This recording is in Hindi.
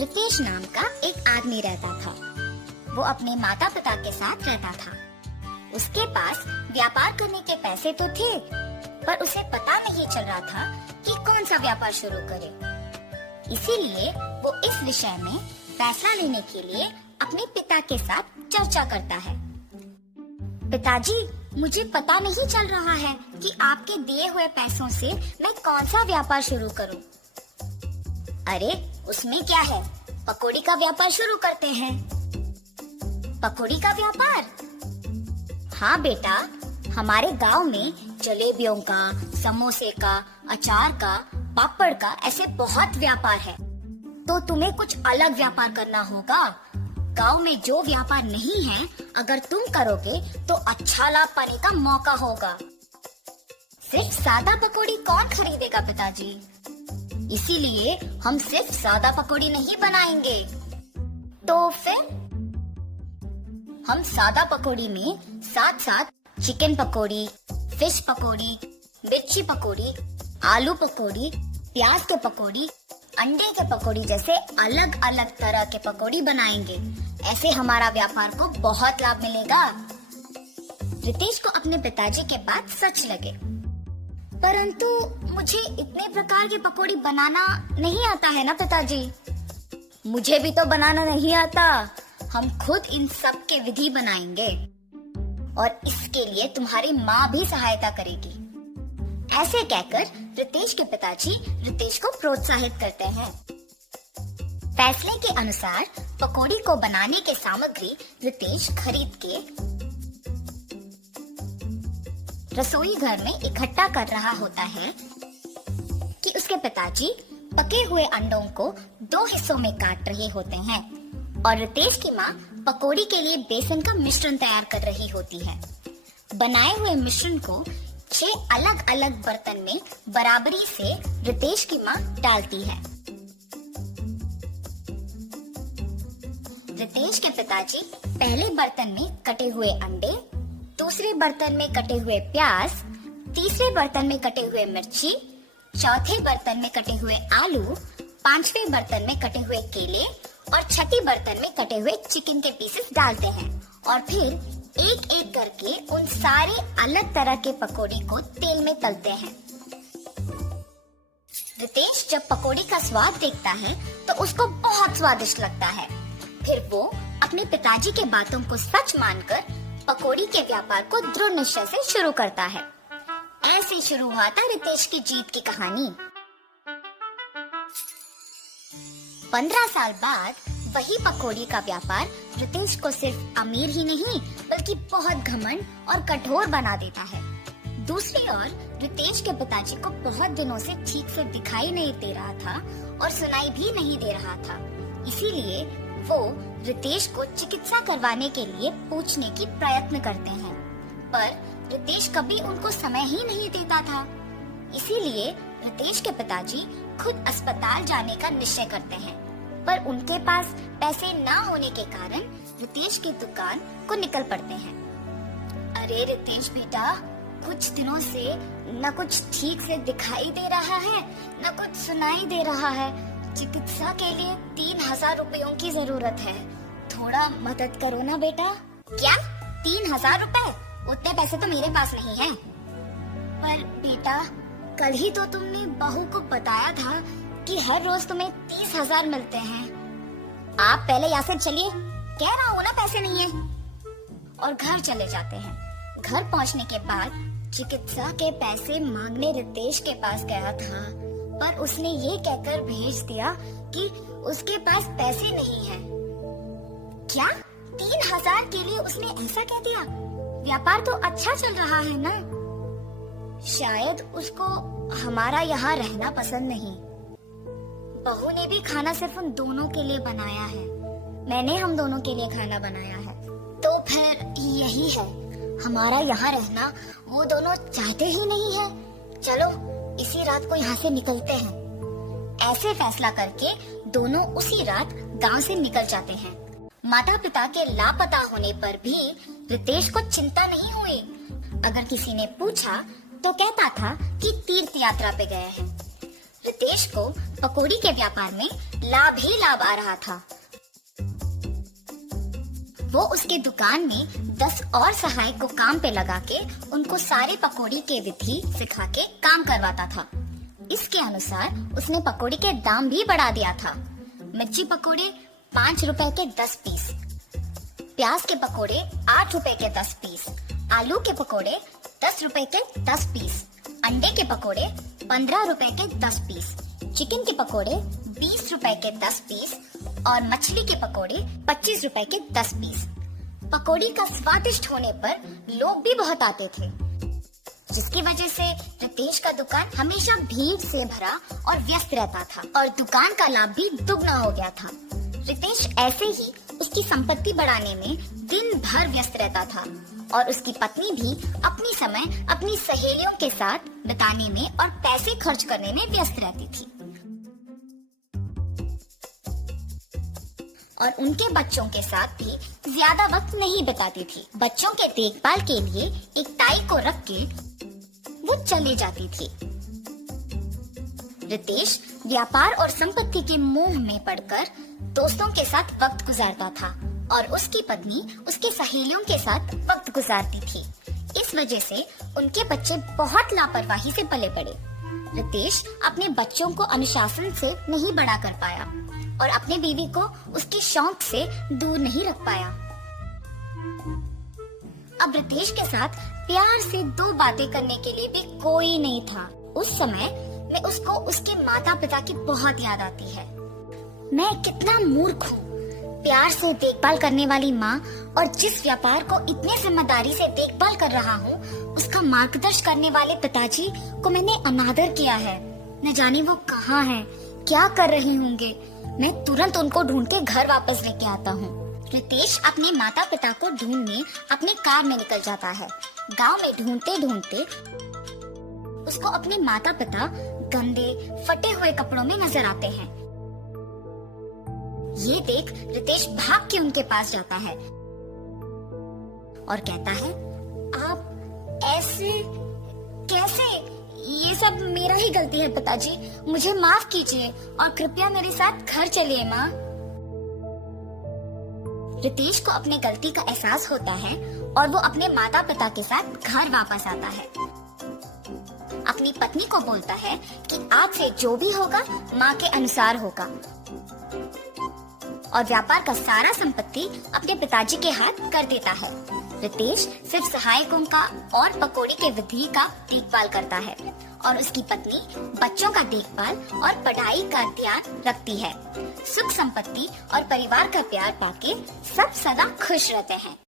रितेश नाम का एक आदमी रहता था। वो अपने माता पिता के साथ रहता था। उसके पास व्यापार करने के पैसे तो थे, पर उसे पता नहीं चल रहा था कि कौन सा व्यापार शुरू करे। इसीलिए वो इस विषय में फैसला लेने के लिए अपने पिता के साथ चर्चा करता है। पिताजी, मुझे पता नहीं चल रहा है कि आपके दिए हुए पैसों से मैं कौन सा व्यापार शुरू करूं। अरे, उसमें क्या है, पकौड़ी का व्यापार शुरू करते हैं। पकौड़ी का व्यापार? हाँ बेटा, हमारे गांव में जलेबियों का, समोसे का, अचार का, पापड़ का ऐसे बहुत व्यापार है। तो तुम्हें कुछ अलग व्यापार करना होगा। गांव में जो व्यापार नहीं है, अगर तुम करोगे तो अच्छा लाभ पाने का मौका होगा। सिर्फ सादा पकौड़ी कौन खरीदेगा पिताजी? इसीलिए हम सिर्फ सादा पकौड़ी नहीं बनाएंगे। तो फिर हम सादा पकौड़ी में साथ साथ चिकन पकौड़ी, फिश पकौड़ी, मिर्ची पकौड़ी, आलू पकौड़ी, प्याज के पकौड़ी, अंडे के पकौड़ी जैसे अलग अलग तरह के पकौड़ी बनाएंगे। ऐसे हमारा व्यापार को बहुत लाभ मिलेगा। रितेश को अपने पिताजी के बात सच लगे, परंतु मुझे इतने प्रकार के पकौड़ी बनाना नहीं आता है ना पिताजी। मुझे भी तो बनाना नहीं आता। हम खुद इन सब के विधि बनाएंगे और इसके लिए तुम्हारी माँ भी सहायता करेगी। ऐसे कहकर रितेश के पिताजी रितेश को प्रोत्साहित करते हैं। फैसले के अनुसार पकौड़ी को बनाने के सामग्री रितेश खरीद के रसोई घर में इकट्ठा कर रहा होता है कि उसके पिताजी पके हुए अंडों को 2 हिस्सों में काट रहे होते हैं और रितेश की माँ पकौड़ी के लिए बेसन का मिश्रण तैयार कर रही होती है। बनाए हुए मिश्रण को 6 अलग अलग बर्तन में बराबरी से रितेश की माँ डालती है। रितेश के पिताजी पहले बर्तन में कटे हुए अंडे, दूसरे बर्तन में कटे हुए प्याज, तीसरे बर्तन में कटे हुए मिर्ची, चौथे बर्तन में कटे हुए आलू, पांचवें बर्तन में कटे हुए केले और छठी बर्तन में कटे हुए चिकन के पीसेस डालते हैं और फिर एक एक करके उन सारे अलग तरह के पकौड़ी को तेल में तलते हैं। रितेश जब पकौड़ी का स्वाद देखता है तो उसको बहुत स्वादिष्ट लगता है। फिर वो अपने पिताजी के बातों को सच मानकर पकौड़ी के व्यापार को दृढ़ निश्चय से शुरू करता है। ऐसे शुरू हुआ था रितेश की जीत की कहानी। 15 साल बाद वही पकौड़ी का व्यापार रितेश को सिर्फ अमीर ही नहीं बल्कि बहुत घमंड और कठोर बना देता है। दूसरी ओर रितेश के पिताजी को बहुत दिनों से ठीक से दिखाई नहीं दे रहा था और सुनाई भी नहीं दे रहा था। इसीलिए वो रितेश को चिकित्सा करवाने के लिए पूछने की प्रयत्न करते हैं, पर रितेश कभी उनको समय ही नहीं देता था। इसीलिए रितेश के पिताजी खुद अस्पताल जाने का निश्चय करते हैं, पर उनके पास पैसे न होने के कारण रितेश की दुकान को निकल पड़ते हैं। अरे रितेश बेटा, कुछ दिनों से न कुछ ठीक से दिखाई दे रहा है, न कुछ सुनाई दे रहा है। चिकित्सा के लिए 3000 रुपयों की जरूरत है। थोड़ा मदद करो ना बेटा। क्या 3000 रुपए? उतने पैसे तो मेरे पास नहीं है। पर बेटा, कल ही तो तुमने बहू को बताया था कि हर रोज तुम्हें 30,000 मिलते हैं। आप पहले यहाँ से चलिए, कह रहा हूँ ना पैसे नहीं है। और घर चले जाते हैं। घर पहुँचने के बाद चिकित्सा के पैसे मांगने रितेश के पास गया था, पर उसने ये कहकर भेज दिया कि उसके पास पैसे नहीं है। क्या 3000 के लिए उसने ऐसा कह दिया? व्यापार तो अच्छा चल रहा है ना। शायद उसको हमारा यहाँ रहना पसंद नहीं। बहू ने भी खाना सिर्फ उन दोनों के लिए बनाया है। मैंने हम दोनों के लिए खाना बनाया है। तो फिर यही है, हमारा यहाँ रहना वो दोनों चाहते ही नहीं है। चलो इसी रात को यहाँ से निकलते हैं। ऐसे फैसला करके दोनों उसी रात गांव से निकल जाते हैं। माता पिता के लापता होने पर भी रितेश को चिंता नहीं हुई। अगर किसी ने पूछा तो कहता था कि तीर्थ यात्रा पे गए हैं। रितेश को पकौड़ी के व्यापार में लाभ ही लाभ आ रहा था। वो उसके दुकान में 10 और सहायक को काम पे लगा के उनको सारे पकौड़ी के विधि सिखा के काम करवाता था। इसके अनुसार उसने पकौड़ी के दाम भी बढ़ा दिया था। मिर्ची पकौड़े 5 रुपए के 10 पीस, प्याज के पकौड़े 8 रुपए के 10 पीस, आलू के पकौड़े 10 रुपए के 10 पीस, अंडे के पकौड़े 15 रुपए के 10 पीस, चिकन के पकौड़े 20 रुपए के 10 पीस और मछली के पकौड़े 25 रुपए के 10 पीस। पकौड़ी का स्वादिष्ट होने पर लोग भी बहुत आते थे, जिसकी वजह से रितेश का दुकान हमेशा भीड़ से भरा और व्यस्त रहता था और दुकान का लाभ भी दुगना हो गया था। रितेश ऐसे ही उसकी संपत्ति बढ़ाने में दिन भर व्यस्त रहता था और उसकी पत्नी भी अपनी समय अपनी सहेलियों के साथ बिताने में और पैसे खर्च करने में व्यस्त रहती थी और उनके बच्चों के साथ भी ज्यादा वक्त नहीं बिताती थी। बच्चों के देखभाल के लिए एक ताई को रख के वो चली जाती थी। रितेश व्यापार और संपत्ति के मोह में पड़कर दोस्तों के साथ वक्त गुजारता था और उसकी पत्नी उसके सहेलियों के साथ वक्त गुजारती थी। इस वजह से उनके बच्चे बहुत लापरवाही से पले बड़े। रितेश अपने बच्चों को अनुशासन से नहीं बड़ा कर पाया और अपने बीवी को उसके शौक से दूर नहीं रख पाया। अब रितेश के साथ प्यार से 2 बातें करने के लिए भी कोई नहीं था। उस समय में उसको उसके माता पिता की बहुत याद आती है। मैं कितना मूर्ख हूँ, प्यार से देखभाल करने वाली माँ और जिस व्यापार को इतने जिम्मेदारी से देखभाल कर रहा हूँ, उसका मार्गदर्शन करने वाले पिताजी को मैंने अनादर किया है। न जाने वो कहाँ हैं, क्या कर रहे होंगे। मैं तुरंत उनको ढूंढ के घर वापस लेके आता हूँ। रितेश अपने माता पिता को ढूंढने अपने कार में निकल जाता है। गांव में ढूंढते ढूंढते उसको अपने माता पिता गंदे फटे हुए कपड़ों में नजर आते हैं। ये देख रितेश भाग के उनके पास जाता है और कहता है, आप ऐसे कैसे? ये सब मेरा ही गलती है पिताजी, मुझे माफ कीजिए और कृपया मेरे साथ घर चलिए माँ। रितेश को अपने गलती का एहसास होता है और वो अपने माता पिता के साथ घर वापस आता है। अपनी पत्नी को बोलता है कि आज से जो भी होगा माँ के अनुसार होगा और व्यापार का सारा संपत्ति अपने पिताजी के हाथ कर देता है। रितेश सिर्फ सहायकों का और पकौड़ी के विधि का देखभाल करता है और उसकी पत्नी बच्चों का देखभाल और पढ़ाई का ध्यान रखती है। सुख संपत्ति और परिवार का प्यार पाके सब सदा खुश रहते हैं।